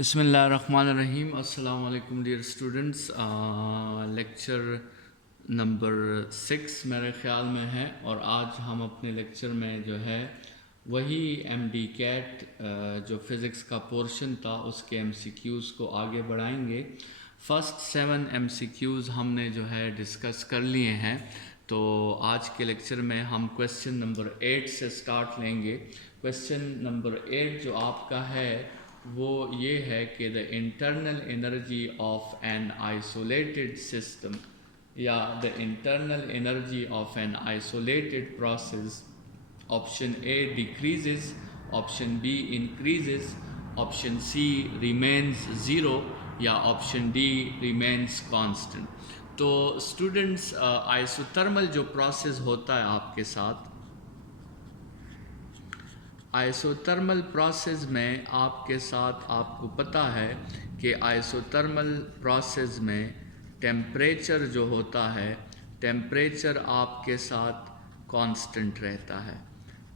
बिस्मिल्लाहिर्रहमानिर्रहीम। अस्सलाम वालेकुम डियर स्टूडेंट्स। लेक्चर नंबर 6 मेरे ख़्याल में है और आज हम अपने लेक्चर में जो है वही एमडी कैट जो फ़िज़िक्स का पोर्शन था उसके एमसीक्यूज़ को आगे बढ़ाएंगे। फ़र्स्ट 7 एमसीक्यूज़ हमने जो है डिस्कस कर लिए हैं, तो आज के लेक्चर में हम क्वेश्चन नंबर 8 से स्टार्ट लेंगे। क्वेश्चन नंबर 8 जो आपका है वो ये है कि the internal energy of an isolated system या the internal energy of an isolated process, option A decreases, option B increases, option C remains zero या ऑप्शन डी रिमेन्स कांस्टेंट। तो स्टूडेंट्स, आइसोथर्मल जो प्रोसेस होता है आपके साथ, isothermal process में आपके साथ आपको पता है कि आइसोथर्मल प्रोसेस में टेम्परेचर जो होता है, टेम्परेचर आपके साथ कांस्टेंट रहता है।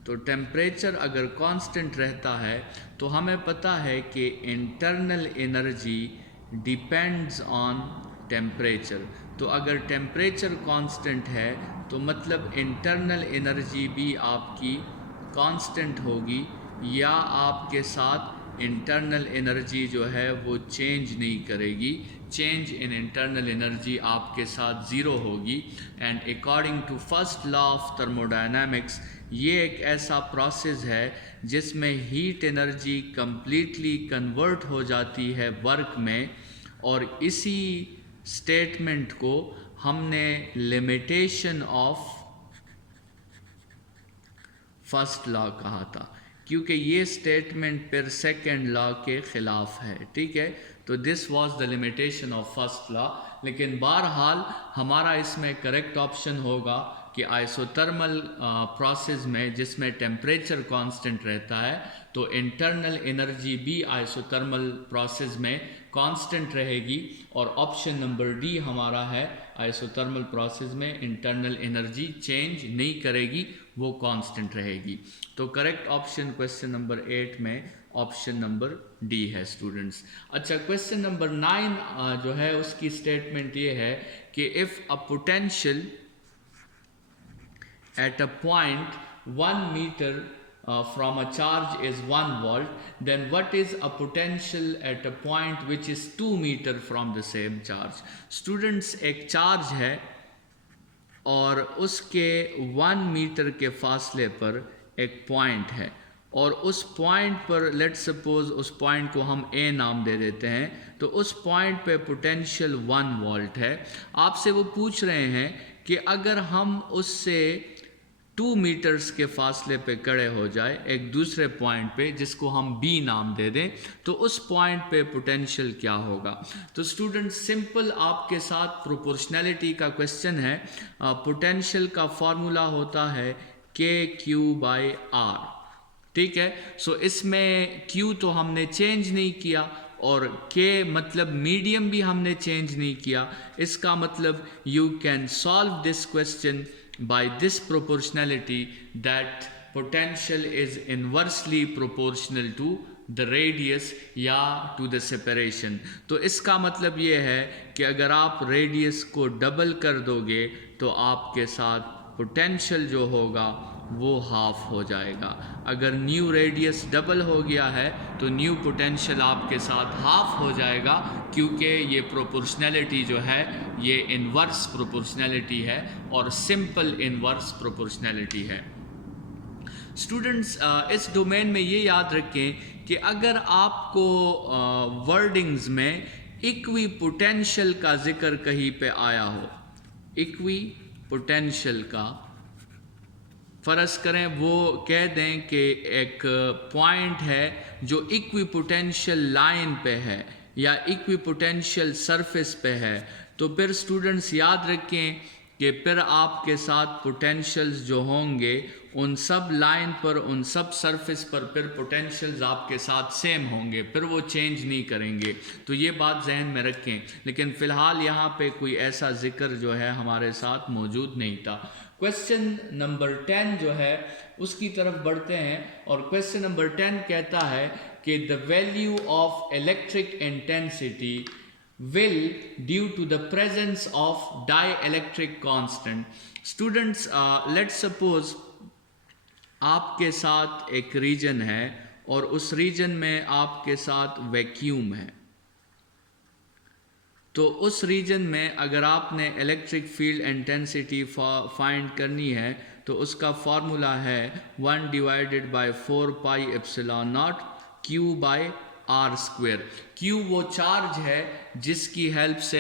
तो टेम्परेचर अगर कांस्टेंट रहता है तो हमें पता है कि internal energy depends on temperature. तो अगर टेम्परेचर कांस्टेंट है तो मतलब इंटरनल एनर्जी भी आपकी कांस्टेंट होगी या आपके साथ इंटरनल एनर्जी जो है वो चेंज नहीं करेगी। चेंज इन इंटरनल एनर्जी आपके साथ ज़ीरो होगी। And according to first law of thermodynamics, ये एक ऐसा प्रोसेस है जिसमें हीट एनर्जी कंप्लीटली कन्वर्ट हो जाती है वर्क में, और इसी स्टेटमेंट को हमने लिमिटेशन ऑफ फर्स्ट लॉ कहा था, क्योंकि ये स्टेटमेंट फिर सेकेंड लॉ के ख़िलाफ़ है। ठीक है, तो this was the limitation of first law. लेकिन बहरहाल हमारा इसमें करेक्ट ऑप्शन होगा कि आइसोथर्मल प्रोसेस में जिसमें टेम्परेचर कांस्टेंट रहता है तो इंटरनल एनर्जी भी आइसोथर्मल प्रोसेस में कांस्टेंट रहेगी, और ऑप्शन नंबर डी हमारा है आइसोथर्मल प्रोसेस में इंटरनल एनर्जी चेंज नहीं करेगी, वो कांस्टेंट रहेगी। तो करेक्ट ऑप्शन क्वेश्चन नंबर 8 में ऑप्शन नंबर डी है स्टूडेंट्स। अच्छा, क्वेश्चन नंबर 9 जो है उसकी स्टेटमेंट ये है कि if a potential at a point 1 meter from a charge is 1 volt, then what is a potential at a point which is 2 meter from the same charge? Students, एक charge है और उसके 1 मीटर के फासले पर एक पॉइंट है, और उस पॉइंट पर लेट सपोज उस पॉइंट को हम ए नाम दे देते हैं, तो उस पॉइंट पे पोटेंशियल 1 वोल्ट है। आपसे वो पूछ रहे हैं कि अगर हम उससे 2 मीटर्स के फासले पे खड़े हो जाए एक दूसरे पॉइंट पे जिसको हम बी नाम दे दें, तो उस पॉइंट पे पोटेंशियल क्या होगा। तो स्टूडेंट, सिंपल आपके साथ प्रोपोर्शनैलिटी का क्वेश्चन है। पोटेंशियल का फॉर्मूला होता है KQ/R। ठीक है, सो इसमें Q तो हमने चेंज नहीं किया और K मतलब मीडियम भी हमने चेंज नहीं किया। इसका मतलब you can solve this question by this proportionality that potential is inversely proportional to the radius या to the separation। तो इसका मतलब ये है कि अगर आप रेडियस को डबल कर दोगे तो आपके साथ पोटेंशियल जो होगा वो हाफ हो जाएगा। अगर न्यू रेडियस डबल हो गया है तो न्यू पोटेंशियल आपके साथ हाफ हो जाएगा, क्योंकि ये प्रोपोर्शनैलिटी जो है ये इन्वर्स प्रोपोर्शनैलिटी है और सिंपल इन्वर्स प्रोपोर्शनैलिटी है। स्टूडेंट्स, इस डोमेन में ये याद रखें कि अगर आपको वर्डिंग्स में इक्वी पोटेंशियल का जिक्र कहीं पे आया हो, इक्वी पोटेंशियल का फ़र्ज़ करें वो कह दें कि एक पॉइंट है जो इक्विपोटेंशियल लाइन पे है या इक्विपोटेंशियल सरफेस पे है, तो फिर स्टूडेंट्स याद रखें कि फिर आपके साथ पोटेंशियल्स जो होंगे उन सब लाइन पर, उन सब सरफेस पर फिर पोटेंशियल्स आपके साथ सेम होंगे, फिर वो चेंज नहीं करेंगे। तो ये बात जहन में रखें। लेकिन फ़िलहाल यहाँ पे कोई ऐसा जिक्र जो है हमारे साथ मौजूद नहीं था। क्वेश्चन नंबर 10 जो है उसकी तरफ बढ़ते हैं, और क्वेश्चन नंबर 10 कहता है कि the value of electric intensity will due to the presence of dielectric constant. Students, let's suppose आपके साथ एक रीजन है और उस रीजन में आपके साथ वैक्यूम है, तो उस रीजन में अगर आपने इलेक्ट्रिक फील्ड इंटेंसिटी फाइंड करनी है तो उसका फॉर्मूला है 1 divided by 4 pi epsilon naught q by r square. Q वो चार्ज है जिसकी हेल्प से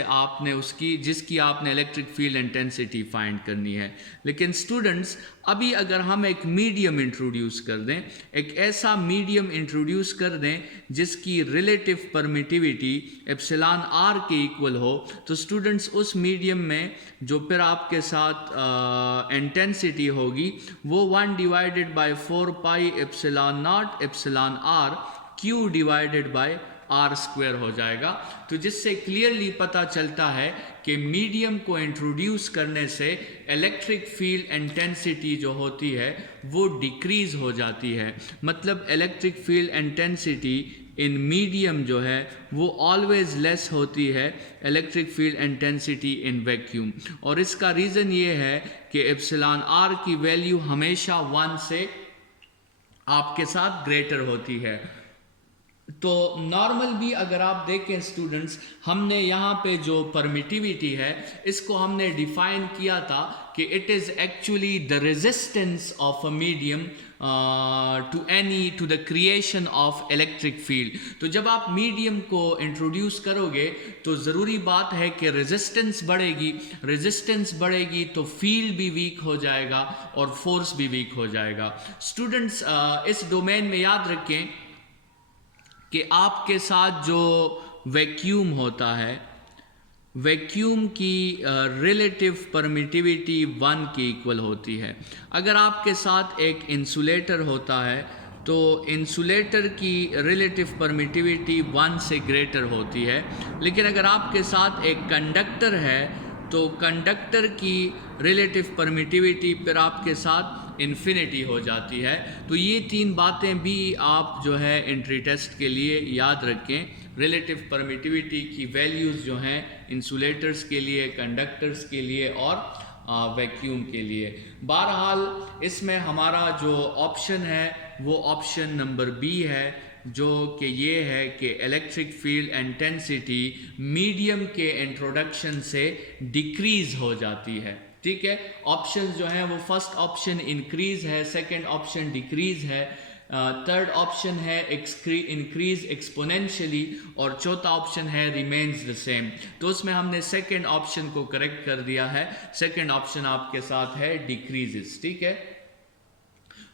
जिसकी आपने इलेक्ट्रिक फील्ड इंटेंसिटी फाइंड करनी है। लेकिन स्टूडेंट्स, अभी अगर हम एक मीडियम इंट्रोड्यूस कर दें, एक ऐसा मीडियम इंट्रोड्यूस कर दें जिसकी रिलेटिव परमिटिविटी एप्सिलॉन आर के इक्वल हो, तो स्टूडेंट्स उस मीडियम में जो फिर आपके साथ इंटेंसिटी होगी वो 1 divided by 4 pi epsilon naught epsilon r q divided by r square हो जाएगा। तो जिससे क्लियरली पता चलता है कि मीडियम को इंट्रोड्यूस करने से इलेक्ट्रिक फील्ड इंटेंसिटी जो होती है वो डिक्रीज हो जाती है। मतलब electric field intensity in medium जो है वो ऑलवेज लेस होती है electric field intensity in vacuum. और इसका रीज़न ये है कि एप्सिलॉन आर की वैल्यू हमेशा 1 से आपके साथ ग्रेटर होती है। तो नॉर्मल भी अगर आप देखें स्टूडेंट्स, हमने यहाँ पे जो परमिटिविटी है इसको हमने डिफाइन किया था कि it is actually the resistance of a medium to the creation of electric field. तो जब आप मीडियम को इंट्रोड्यूस करोगे तो ज़रूरी बात है कि रेजिस्टेंस बढ़ेगी तो फील्ड भी वीक हो जाएगा और फोर्स भी वीक हो जाएगा। स्टूडेंट्स, इस डोमेन में याद रखें कि आपके साथ जो वैक्यूम होता है, वैक्यूम की रिलेटिव परमिटिविटी 1 के इक्वल होती है। अगर आपके साथ एक इंसुलेटर होता है तो इंसुलेटर की रिलेटिव परमिटिविटी 1 से ग्रेटर होती है। लेकिन अगर आपके साथ एक कंडक्टर है तो कंडक्टर की रिलेटिव परमिटिविटी फिर आपके साथ इन्फिनिटी हो जाती है। तो ये 3 बातें भी आप जो है एंट्री टेस्ट के लिए याद रखें। रिलेटिव परमिटिविटी की वैल्यूज़ जो हैं इंसुलेटर्स के लिए, कंडक्टर्स के लिए और वैक्यूम के लिए। बहरहाल इसमें हमारा जो ऑप्शन है वो ऑप्शन नंबर बी है, जो कि ये है कि इलेक्ट्रिक फील्ड इंटेंसिटी मीडियम के इंट्रोडक्शन से डिक्रीज़ हो जाती है। ठीक है, ऑप्शन जो हैं वो फर्स्ट ऑप्शन इंक्रीज है, सेकंड ऑप्शन डिक्रीज है, थर्ड ऑप्शन है इंक्रीज एक्सपोनेंशियली और चौथा ऑप्शन है रिमेन्स द सेम। तो उसमें हमने सेकंड ऑप्शन को करेक्ट कर दिया है। सेकंड ऑप्शन आपके साथ है डिक्रीजेस। ठीक है,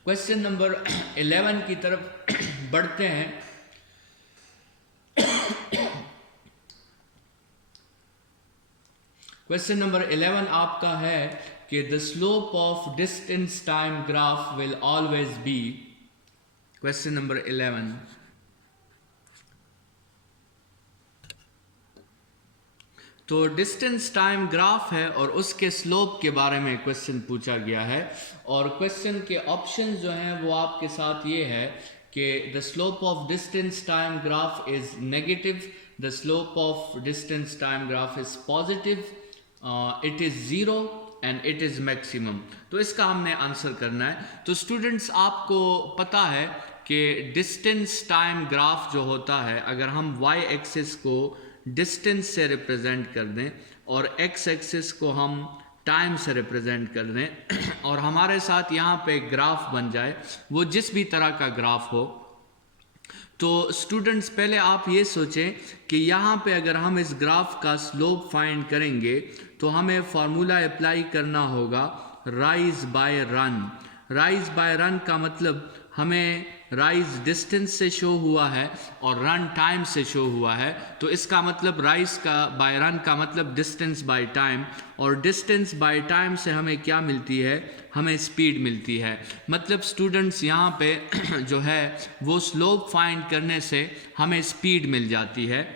क्वेश्चन नंबर 11 की तरफ बढ़ते हैं। क्वेश्चन नंबर 11 आपका है कि the slope of distance time graph will always be. Question number 11, तो डिस्टेंस टाइम ग्राफ है और उसके स्लोप के बारे में क्वेश्चन पूछा गया है। और क्वेश्चन के ऑप्शन जो हैं वो आपके साथ ये है कि the slope of distance time graph is negative, the slope of distance time graph is positive, it is 0 and it is maximum. तो इसका हमने आंसर करना है। तो स्टूडेंट्स, आपको पता है कि डिस्टेंस टाइम ग्राफ जो होता है, अगर हम वाई एक्सिस को डिस्टेंस से रिप्रेजेंट कर दें और एक्स एक्सिस को हम टाइम से रिप्रेजेंट कर दें और हमारे साथ यहाँ पे ग्राफ बन जाए, वो जिस भी तरह का ग्राफ हो, तो स्टूडेंट्स पहले आप ये सोचें कि यहाँ पे अगर हम इस ग्राफ का स्लोप फाइंड करेंगे तो हमें फार्मूला अप्लाई करना होगा rise by run. Rise by run का मतलब हमें राइज डिस्टेंस से शो हुआ है और रन टाइम से शो हुआ है। तो इसका मतलब राइज का बाय रन का मतलब डिस्टेंस बाय टाइम, और डिस्टेंस बाय टाइम से हमें क्या मिलती है, हमें स्पीड मिलती है। मतलब स्टूडेंट्स यहाँ पे जो है वो स्लोप फाइंड करने से हमें स्पीड मिल जाती है।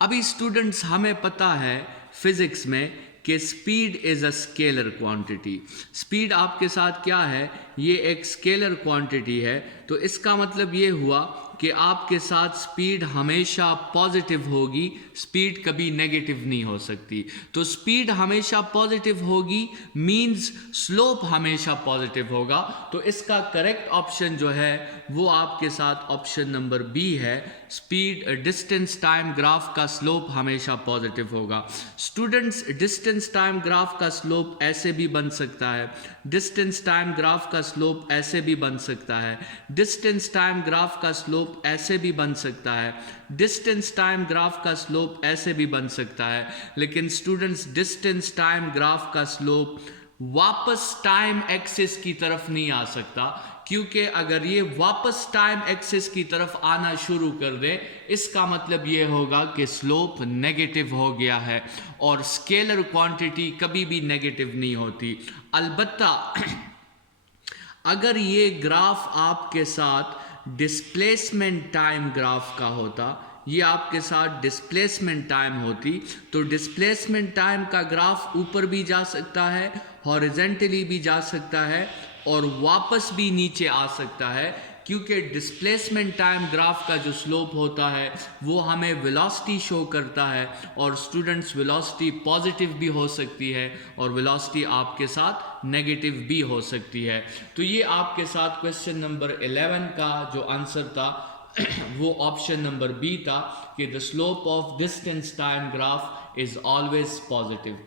अभी स्टूडेंट्स हमें पता है फिजिक्स में कि speed is a scalar quantity. Speed आपके साथ क्या है, ये एक स्केलर क्वांटिटी है, तो इसका मतलब ये हुआ कि आपके साथ स्पीड हमेशा पॉजिटिव होगी, स्पीड कभी नेगेटिव नहीं हो सकती। तो स्पीड हमेशा पॉजिटिव होगी मींस स्लोप हमेशा पॉजिटिव होगा। तो इसका करेक्ट ऑप्शन जो है वो आपके साथ ऑप्शन नंबर बी है, स्पीड डिस्टेंस टाइम ग्राफ का स्लोप हमेशा पॉजिटिव होगा। स्टूडेंट्स, डिस्टेंस टाइम ग्राफ का स्लोप ऐसे भी बन सकता है, डिस्टेंस टाइम ग्राफ का स्लोप ऐसे भी बन सकता है, डिस्टेंस टाइम ग्राफ का स्लोप ऐसे भी बन सकता है, डिस्टेंस टाइम ग्राफ का स्लोप ऐसे भी बन सकता है। लेकिन स्टूडेंट्स, डिस्टेंस टाइम ग्राफ का स्लोप वापस टाइम एक्सिस की तरफ नहीं आ सकता, क्योंकि अगर ये वापस टाइम एक्सिस की तरफ आना शुरू कर दे, इसका मतलब ये होगा कि स्लोप नेगेटिव हो गया है, और स्केलर क्वांटिटी कभी भी नेगेटिव नहीं होती। अलबत्ता अगर ये ग्राफ आपके साथ डिस्प्लेसमेंट टाइम ग्राफ का होता, ये आपके साथ डिस्प्लेसमेंट टाइम होती, तो डिस्प्लेसमेंट टाइम का ग्राफ ऊपर भी जा सकता है, हॉरिजेंटली भी जा सकता है, और वापस भी नीचे आ सकता है, क्योंकि डिस्प्लेसमेंट टाइम ग्राफ का जो स्लोप होता है वो हमें वेलोसिटी शो करता है, और स्टूडेंट्स वेलोसिटी पॉजिटिव भी हो सकती है और वेलोसिटी आपके साथ नेगेटिव भी हो सकती है। तो ये आपके साथ क्वेश्चन नंबर 11 का जो आंसर था वो ऑप्शन नंबर बी था कि the slope of distance time graph is always positive.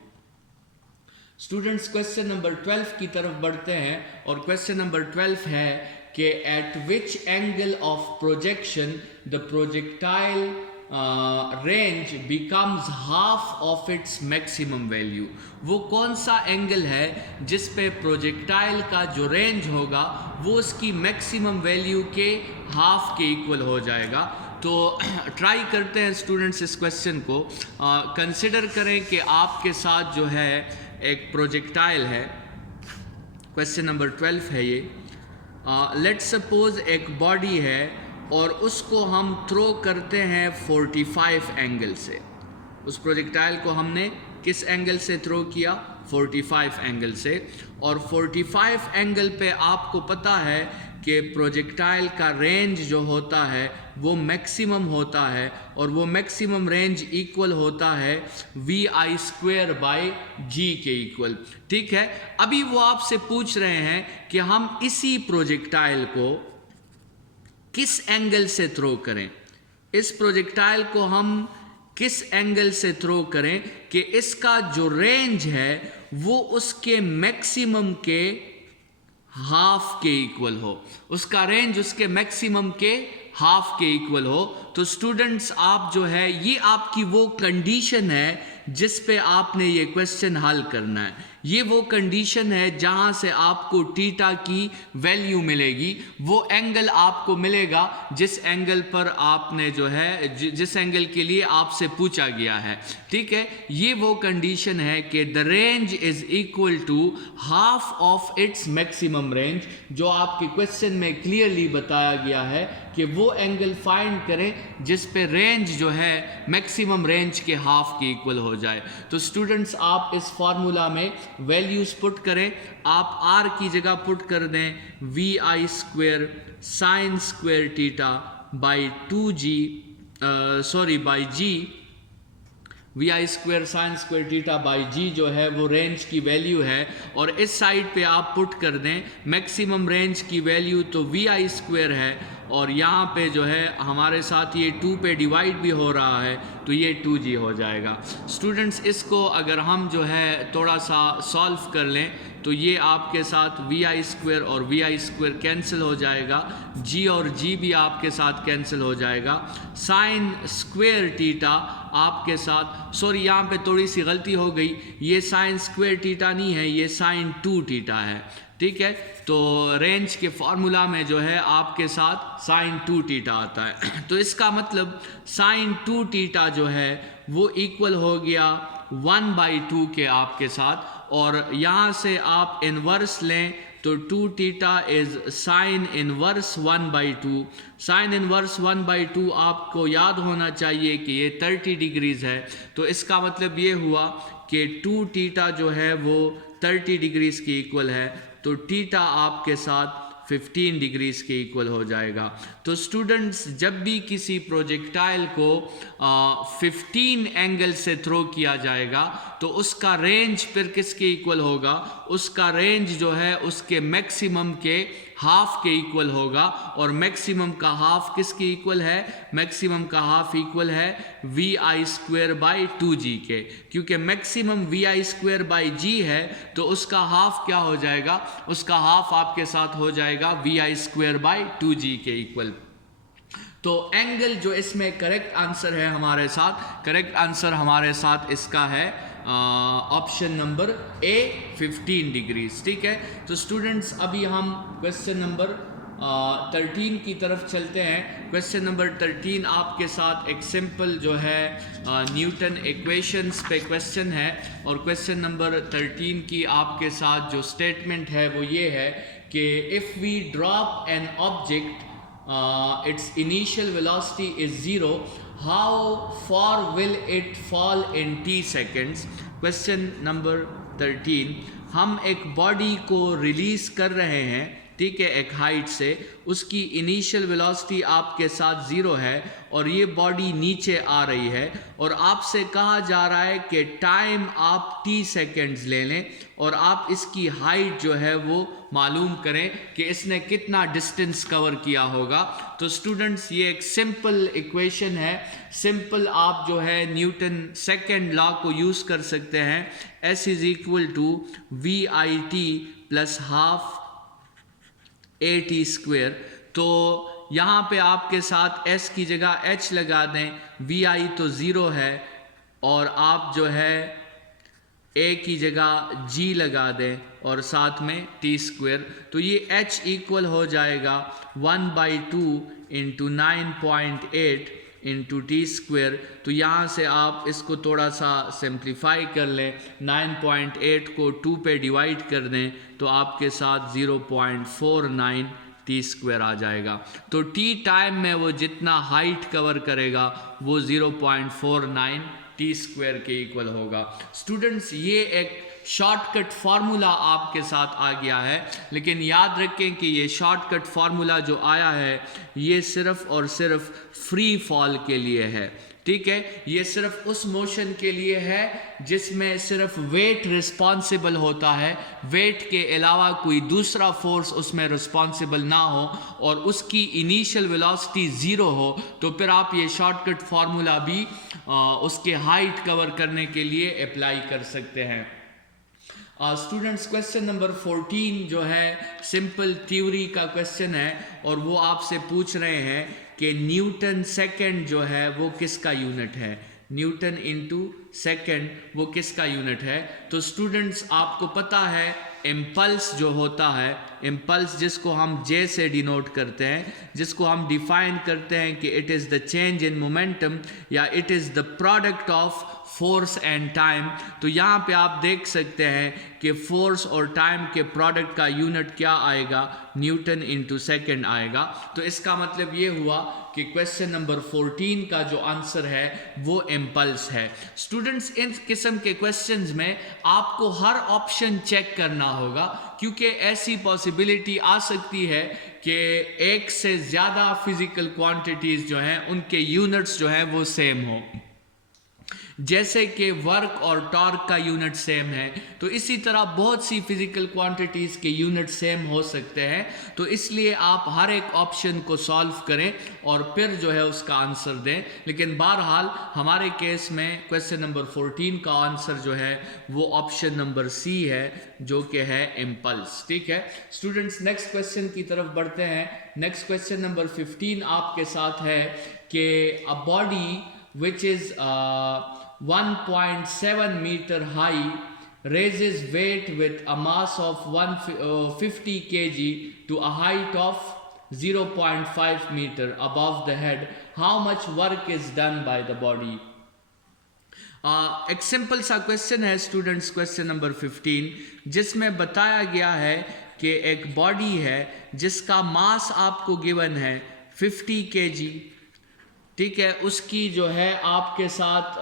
Students, question number 12 की तरफ बढ़ते हैं, और क्वेश्चन नंबर 12 है कि eight which angle of projection the projectile range becomes half of its maximum value. वो कौन सा एंगल है जिस पे प्रोजेक्टाइल का जो रेंज होगा वो उसकी मैक्सिमम वैल्यू के हाफ के इक्वल हो जाएगा। तो ट्राई करते हैं स्टूडेंट्स इस क्वेश्चन को। कंसिडर करें कि आपके साथ जो है एक प्रोजेक्टाइल है, क्वेश्चन नंबर 12 है ये। लेट्स सपोज एक बॉडी है और उसको हम थ्रो करते हैं 45 एंगल से। उस प्रोजेक्टाइल को हमने किस एंगल से थ्रो किया? 45 एंगल से। और 45 एंगल पे आपको पता है कि प्रोजेक्टाइल का रेंज जो होता है वो मैक्सिमम होता है, और वो मैक्सिमम रेंज इक्वल होता है vi² बाय g के इक्वल। ठीक है, अभी वो आपसे पूछ रहे हैं कि हम इसी प्रोजेक्टाइल को किस एंगल से थ्रो करें, इस प्रोजेक्टाइल को हम किस एंगल से थ्रो करें कि इसका जो रेंज है वो उसके मैक्सिमम के हाफ के इक्वल हो, उसका रेंज उसके मैक्सिमम के हाफ के इक्वल हो। तो स्टूडेंट्स, आप जो है ये आपकी वो कंडीशन है जिस पे आपने ये क्वेश्चन हल करना है। ये वो कंडीशन है जहां से आपको थीटा की वैल्यू मिलेगी, वो एंगल आपको मिलेगा जिस एंगल पर आपने जो है जिस एंगल के लिए आपसे पूछा गया है। ठीक है, ये वो कंडीशन है कि the range is equal to half of its maximum range, जो आपके क्वेश्चन में क्लियरली बताया गया है कि वो एंगल फाइंड करें जिस पे रेंज जो है मैक्सिमम रेंज के हाफ के इक्वल हो जाए। तो स्टूडेंट्स, आप इस फॉर्मूला में वैल्यूज पुट करें। आप r की जगह पुट कर दें vi² sin square theta by 2g by g। vi² sin square theta by g जो है वो रेंज की वैल्यू है, और इस साइड पे आप पुट कर दें मैक्सिमम रेंज की वैल्यू, तो vi² है, और यहाँ पे जो है हमारे साथ ये 2 पे डिवाइड भी हो रहा है, तो ये 2g हो जाएगा। स्टूडेंट्स, इसको अगर हम जो है थोड़ा सा सॉल्व कर लें तो ये आपके साथ vi² और vi² कैंसिल हो जाएगा, g और g भी आपके साथ कैंसिल हो जाएगा। साइन स्क्वायर थीटा आपके साथ, सॉरी यहाँ पे थोड़ी सी गलती हो गई, ये साइन स्क्वायर थीटा नहीं है, ये साइन 2 थीटा है। ठीक है, तो रेंज के फॉर्मूला में जो है आपके साथ साइन 2 थीटा आता है। तो इसका मतलब साइन 2 थीटा जो है वो इक्वल हो गया 1/2 के आपके साथ, और यहाँ से आप इन्वर्स लें तो 2 theta is sine inverse 1/2। Sine inverse 1/2 आपको याद होना चाहिए कि ये 30 डिग्रीज है, तो इसका मतलब ये हुआ कि 2 थीटा जो है वो 30 डिग्रीज के इक्वल है। तो थीटा आपके साथ 15 डिग्रीज के इक्वल हो जाएगा। तो स्टूडेंट्स जब भी किसी प्रोजेक्टाइल को 15 एंगल से थ्रो किया जाएगा तो उसका रेंज फिर किसके इक्वल होगा, उसका रेंज जो है उसके मैक्सिमम के हाफ के इक्वल होगा। और मैक्सिमम का हाफ किसके इक्वल है, मैक्सिमम का हाफ इक्वल है vi²/2g के, क्योंकि मैक्सिमम vi²/g है तो उसका हाफ क्या हो जाएगा, उसका हाफ आपके साथ हो जाएगा vi²/2g के इक्वल। तो एंगल जो इसमें करेक्ट आंसर है हमारे साथ, करेक्ट आंसर हमारे साथ इसका है ऑप्शन नंबर ए 15 डिग्रीज। ठीक है, तो स्टूडेंट्स अभी हम क्वेश्चन नंबर 13 की तरफ चलते हैं। क्वेश्चन नंबर 13 आपके साथ एक सिंपल जो है न्यूटन इक्वेशंस पे क्वेश्चन है। और क्वेश्चन नंबर 13 की आपके साथ जो स्टेटमेंट है वो ये है कि if we drop an object its initial velocity is 0, how far will it fall in t seconds? Question number 13, हम एक बॉडी को रिलीज कर रहे हैं, ठीक है, एक हाइट से, उसकी इनिशियल वेलोसिटी आपके साथ 0 है और ये बॉडी नीचे आ रही है और आपसे कहा जा रहा है कि टाइम आप t सेकेंड्स ले लें और आप इसकी हाइट जो है वो मालूम करें कि इसने कितना डिस्टेंस कवर किया होगा। तो स्टूडेंट्स ये एक सिंपल इक्वेशन है, सिंपल आप जो है न्यूटन सेकेंड लॉ को यूज़ कर सकते हैं। S is equal to VIT plus half AT²। तो यहाँ पे आपके साथ S की जगह H लगा दें, VI तो 0 है और आप जो है A की जगह G लगा दें और साथ में T²। तो ये H इक्वल हो जाएगा 1/2 इंटू 9.8 इंटू T²। तो यहाँ से आप इसको थोड़ा सा सिंप्लीफाई कर लें, 9.8 को 2 पे डिवाइड कर दें तो आपके साथ 0.49 T² आ जाएगा। तो T टाइम में वो जितना हाइट कवर करेगा वो 0.49 T² के इक्वल होगा। स्टूडेंट्स ये एक शॉर्टकट फार्मूला आपके साथ आ गया है, लेकिन याद रखें कि ये शॉर्टकट फार्मूला जो आया है ये सिर्फ और सिर्फ फ्री फॉल के लिए है। ठीक है, ये सिर्फ उस मोशन के लिए है जिसमें सिर्फ वेट रिस्पॉन्सिबल होता है, वेट के अलावा कोई दूसरा फोर्स उसमें रिस्पॉन्सिबल ना हो और उसकी इनिशियल वेलोसिटी 0 हो। तो फिर आप ये शॉर्टकट फार्मूला भी उसके हाइट कवर करने के लिए अप्लाई कर सकते हैं। स्टूडेंट्स क्वेश्चन नंबर 14 जो है सिंपल थ्योरी का क्वेश्चन है और वो आपसे पूछ रहे हैं कि न्यूटन सेकंड जो है वो किसका यूनिट है, न्यूटन इनटू सेकंड वो किसका यूनिट है। तो स्टूडेंट्स आपको पता है इम्पल्स जो होता है, इम्पल्स जिसको हम J से डिनोट करते हैं, जिसको हम डिफाइन करते हैं कि it is the change in momentum या it is the product of force and time. तो यहाँ पे आप देख सकते हैं कि फोर्स और टाइम के प्रोडक्ट का यूनिट क्या आएगा, न्यूटन इनटू सेकंड आएगा। तो इसका मतलब ये हुआ कि क्वेश्चन नंबर 14 का जो आंसर है वो इम्पल्स है। स्टूडेंट्स इन किस्म के क्वेश्चंस में आपको हर ऑप्शन चेक करना होगा, क्योंकि ऐसी पॉसिबिलिटी आ सकती है कि एक से ज़्यादा फिजिकल क्वांटिटीज़ जो हैं उनके यूनिट्स जो हैं वो सेम हो। जैसे कि वर्क और टॉर्क का यूनिट सेम है, तो इसी तरह बहुत सी फिजिकल क्वांटिटीज़ के यूनिट सेम हो सकते हैं। तो इसलिए आप हर एक ऑप्शन को सॉल्व करें और फिर जो है उसका आंसर दें। लेकिन बहरहाल हमारे केस में क्वेश्चन नंबर 14 का आंसर जो है वो ऑप्शन नंबर सी है, जो कि है इम्पल्स। ठीक है स्टूडेंट्स, नेक्स्ट क्वेश्चन की तरफ बढ़ते हैं। नेक्स्ट क्वेश्चन नंबर 15 आपके साथ है कि a body which is 1.7 meter high raises weight with a mass of 150 kg to a height of 0.5 meter above the head. How much work is done by the body? एक simple सा question है students, question number 15, जिसमें बताया गया है कि एक body है जिसका मास आपको गिवन है 50 kg। ठीक है, उसकी जो है आपके साथ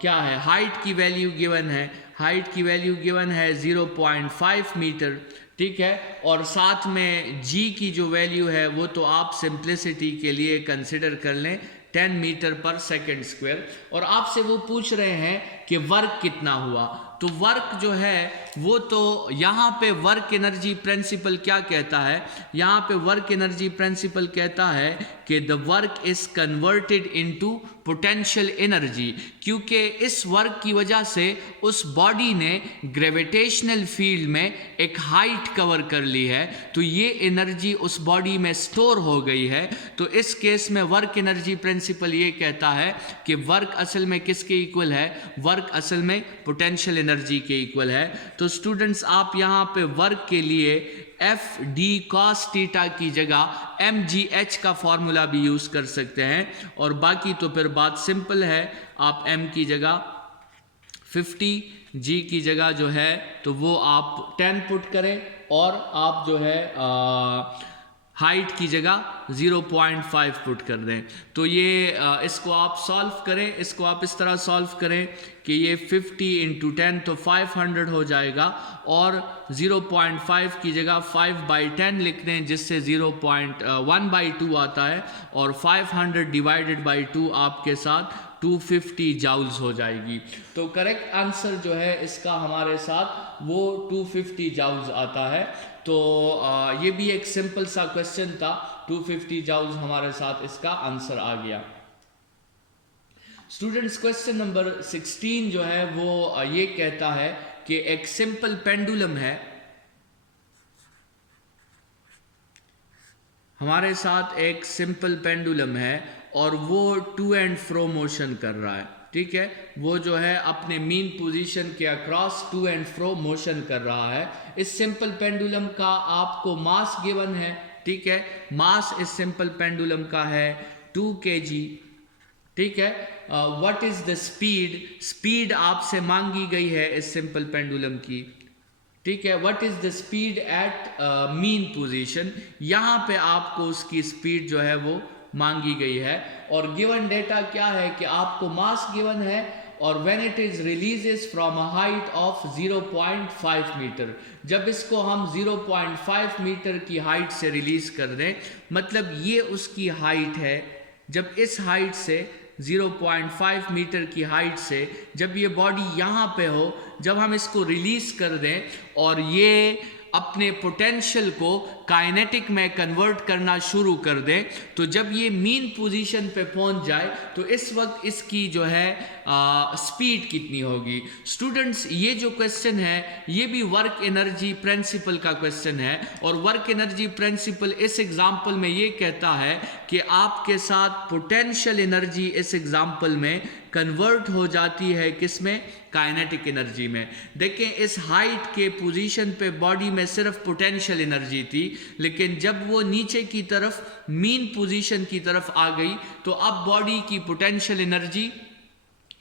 क्या है, हाइट की वैल्यू गिवन है, हाइट की वैल्यू गिवन है 0.5 मीटर, ठीक है। और साथ में जी की जो वैल्यू है वो तो आप सिंप्लिसिटी के लिए कंसिडर कर लें 10 मीटर पर सेकेंड स्क्वायर। और आपसे वो पूछ रहे हैं कि वर्क कितना हुआ, तो वर्क जो है वो तो यहाँ पे वर्क एनर्जी प्रिंसिपल क्या कहता है, यहाँ पे वर्क एनर्जी प्रिंसिपल कहता है कि the work is converted into potential energy, क्योंकि इस वर्क की वजह से उस बॉडी ने ग्रेविटेशनल फील्ड में एक हाइट कवर कर ली है, तो ये एनर्जी उस बॉडी में स्टोर हो गई है। तो इस केस में वर्क एनर्जी प्रिंसिपल ये कहता है कि वर्क असल में किसके इक्वल है, वर्क असल में पोटेंशियल एनर्जी के इक्वल है। तो स्टूडेंट्स आप यहाँ पे वर्क के लिए एफ डी कॉस थीटा की जगह एम जी एच का फॉर्मूला भी यूज कर सकते हैं, और बाकी तो फिर बात सिंपल है, आप एम की जगह 50, जी की जगह जो है तो वो आप 10 पुट करें, और आप जो है हाइट की जगह 0.5 पुट कर दें। तो ये इसको आप सॉल्व करें, इसको आप इस तरह सॉल्व करें कि ये 50 इंटू 10 तो 500 हो जाएगा, और 0.5 की जगह 5/10 लिख दें, जिससे 0.1/2 आता है, और 500 डिवाइडेड बाई 2 आपके साथ 250 जाउल्स हो जाएगी। तो करेक्ट आंसर जो है इसका हमारे साथ वो 250 जाउल्स आता है। तो ये भी एक सिंपल सा क्वेश्चन था, 250 जाउल्स हमारे साथ इसका आंसर आ गया। स्टूडेंट्स क्वेश्चन नंबर 16 जो है वो ये कहता है कि एक सिंपल पेंडुलम है, हमारे साथ एक सिंपल पेंडुलम है और वो टू एंड फ्रो मोशन कर रहा है, ठीक है। वो जो है अपने मीन पोजीशन के across to and fro motion कर रहा है। इस सिंपल पेंडुलम का आपको मास गिवन है, ठीक है। मास इस सिंपल पेंडुलम का है 2 kg, ठीक है। What is the speed, speed आपसे मांगी गई है इस सिंपल पेंडुलम की, ठीक है। What is the speed at mean position, यहाँ पे आपको उसकी स्पीड जो है वो मांगी गई है। और गिवन डेटा क्या है कि आपको मास गिवन है, और when it is releases from a height of 0.5 metre, जब इसको हम 0.5 मीटर की हाइट से रिलीज कर दें, मतलब ये उसकी हाइट है, जब इस हाइट से 0.5 मीटर की हाइट से जब ये बॉडी यहाँ पे हो, जब हम इसको रिलीज कर दें और ये अपने पोटेंशियल को काइनेटिक में कन्वर्ट करना शुरू कर दें, तो जब ये मीन पोजीशन पे पहुंच जाए तो इस वक्त इसकी जो है स्पीड कितनी होगी। स्टूडेंट्स ये जो क्वेश्चन है ये भी वर्क एनर्जी प्रिंसिपल का क्वेश्चन है, और वर्क एनर्जी प्रिंसिपल इस एग्जांपल में ये कहता है कि आपके साथ पोटेंशियल एनर्जी इस एग्जांपल में कन्वर्ट हो जाती है किसमें, काइनेटिक एनर्जी में। देखें इस हाइट के पोजीशन पे बॉडी में सिर्फ पोटेंशियल एनर्जी थी, लेकिन जब वो नीचे की तरफ मीन पोजीशन की तरफ आ गई तो अब बॉडी की पोटेंशियल एनर्जी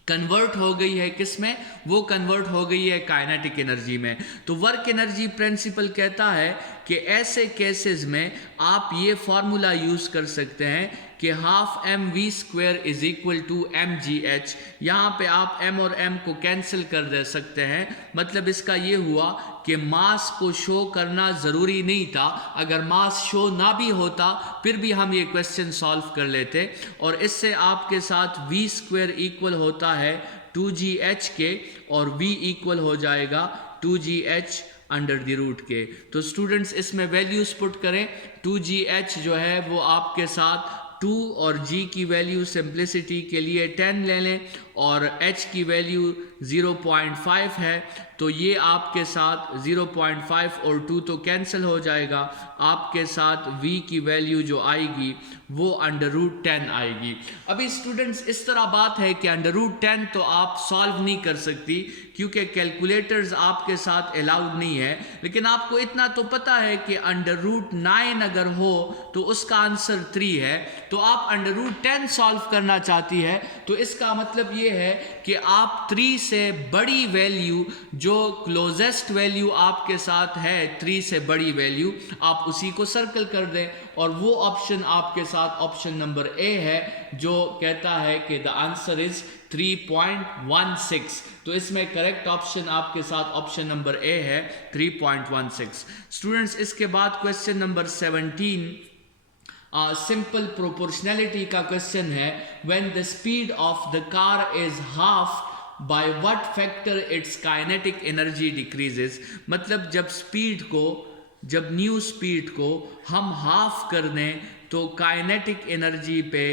कन्वर्ट हो गई है किसमें, वो कन्वर्ट हो गई है काइनेटिक एनर्जी में। तो वर्क एनर्जी प्रिंसिपल कहता है कि ऐसे केसेस में आप ये फॉर्मूला यूज कर सकते हैं कि half mv² is equal to mgh। यहाँ पे आप m और m को कैंसिल कर दे सकते हैं, मतलब इसका ये हुआ कि मास को शो करना ज़रूरी नहीं था, अगर मास शो ना भी होता फिर भी हम ये क्वेश्चन सॉल्व कर लेते, और इससे आपके साथ v² इक्वल होता है 2gh के, और v इक्वल हो जाएगा 2gh अंडर द रूट के। तो स्टूडेंट्स इसमें वैल्यूज पुट करें, 2gh जो है वो आपके साथ 2 और g की वैल्यू सिंप्लिसिटी के लिए 10 ले लें, और h की वैल्यू 0.5 है, तो ये आपके साथ 0.5 और 2 तो कैंसिल हो जाएगा, आपके साथ v की वैल्यू जो आएगी वो √10 आएगी। अभी स्टूडेंट्स इस तरह बात है कि √10 तो आप सॉल्व नहीं कर सकती क्योंकि कैलकुलेटर्स आपके साथ अलाउड नहीं है, लेकिन आपको इतना तो पता है कि √9 अगर हो तो उसका आंसर 3 है, तो आप √10 सॉल्व करना चाहती है, तो इसका मतलब ये है कि आप 3 से बड़ी वैल्यू, जो क्लोजेस्ट वैल्यू आपके साथ है 3 से बड़ी वैल्यू, आप उसी को सर्कल कर दें, और वो ऑप्शन आपके साथ ऑप्शन नंबर ए है जो कहता है कि द आंसर इज 3.16। तो इसमें करेक्ट ऑप्शन आपके साथ ऑप्शन नंबर ए है 3.16। स्टूडेंट्स, इसके बाद क्वेश्चन नंबर 17 सिंपल प्रोपोर्शनैलिटी का क्वेश्चन है। When the speed of the car is half by what factor it's kinetic energy decreases. मतलब जब न्यू स्पीड को हम हाफ कर दें तो काइनेटिक एनर्जी पे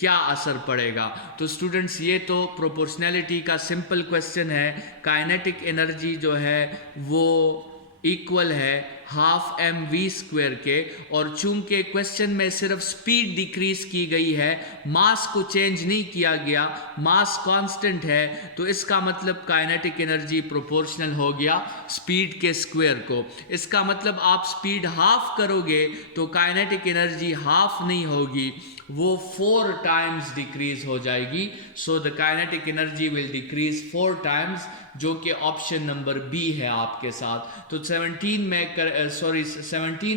क्या असर पड़ेगा। तो स्टूडेंट्स, ये तो प्रोपोर्शनैलिटी का सिंपल क्वेश्चन है। काइनेटिक एनर्जी जो है वो इक्वल है हाफ mv² के, और चूंकि क्वेश्चन में सिर्फ स्पीड डिक्रीज की गई है, मास को चेंज नहीं किया गया, मास कांस्टेंट है, तो इसका मतलब काइनेटिक एनर्जी प्रोपोर्शनल हो गया स्पीड के स्क्वायर को। इसका मतलब आप स्पीड हाफ करोगे तो काइनेटिक एनर्जी हाफ नहीं होगी, वो 4 टाइम्स डिक्रीज हो जाएगी। So the kinetic energy will decrease 4 times, जो कि ऑप्शन नंबर बी है आपके साथ। तो 17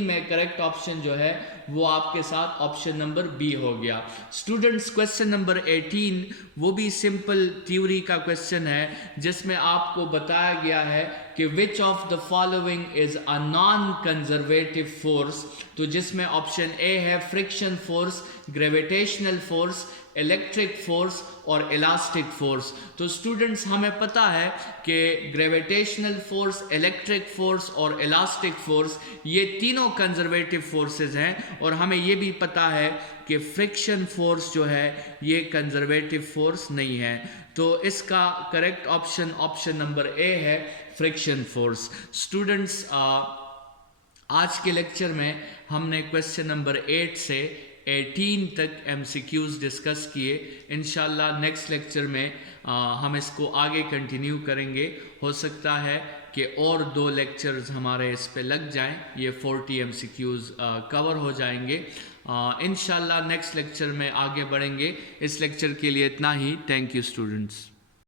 में करेक्ट ऑप्शन जो है वो आपके साथ ऑप्शन नंबर बी हो गया। स्टूडेंट्स, क्वेश्चन नंबर 18 वो भी सिंपल थ्योरी का क्वेश्चन है, जिसमें आपको बताया गया है कि which of the following is a non conservative force. तो जिसमें ऑप्शन ए है friction force, gravitational force, electric force और इलास्टिक फोर्स। तो स्टूडेंट्स, हमें पता है कि ग्रेविटेशनल फोर्स, इलेक्ट्रिक फोर्स और इलास्टिक फोर्स ये तीनों कंजर्वेटिव फोर्सेस हैं, और हमें ये भी पता है कि फ्रिक्शन फोर्स जो है ये कंजर्वेटिव फोर्स नहीं है। तो इसका correct option option number A है फ्रिक्शन फोर्स। स्टूडेंट्स, आज के लेक्चर में हमने क्वेश्चन नंबर 8 से 18 तक MCQs डिस्कस किए। इंशाल्लाह नेक्स्ट लेक्चर में हम इसको आगे कंटिन्यू करेंगे। हो सकता है कि और 2 लेक्चर्स हमारे इस पे लग जाएं, ये 40 MCQs कवर हो जाएंगे। इंशाल्लाह नेक्स्ट लेक्चर में आगे बढ़ेंगे। इस लेक्चर के लिए इतना ही। Thank you students.